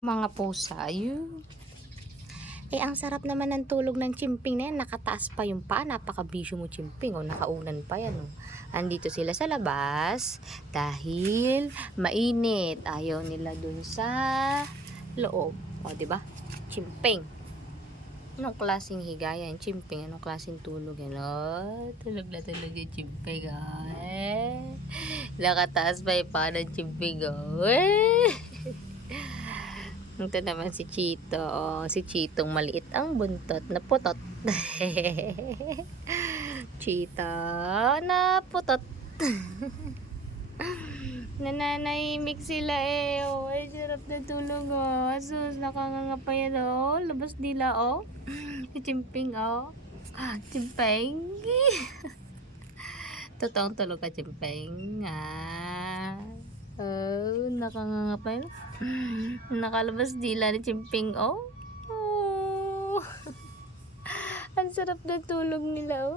Mga pusa, yun. Ang sarap naman ng tulog ng chimping na yan, nakataas pa yung paa, napakabisyo mo chimping, nakaunan pa yan, Andito sila sa labas dahil mainit, ayaw nila dun sa loob, 'di ba? Chimping, anong klaseng higaya yung chimping, anong klaseng tulog yan, tulog na tulog yung chimping, nakataas pa yung paa ng chimping, Ito naman si Chito. Si Chitong maliit ang buntot na putot. Chito na putot. Nananahimik sila ay sarap na tulog Asus, nakanganga pa yan Labas dila Si Chimping Chimping. Totoong tulog ka Chimping. Nakanganga pa yun. Nakalabas dila ni Chimping Ang sarap na tulog nila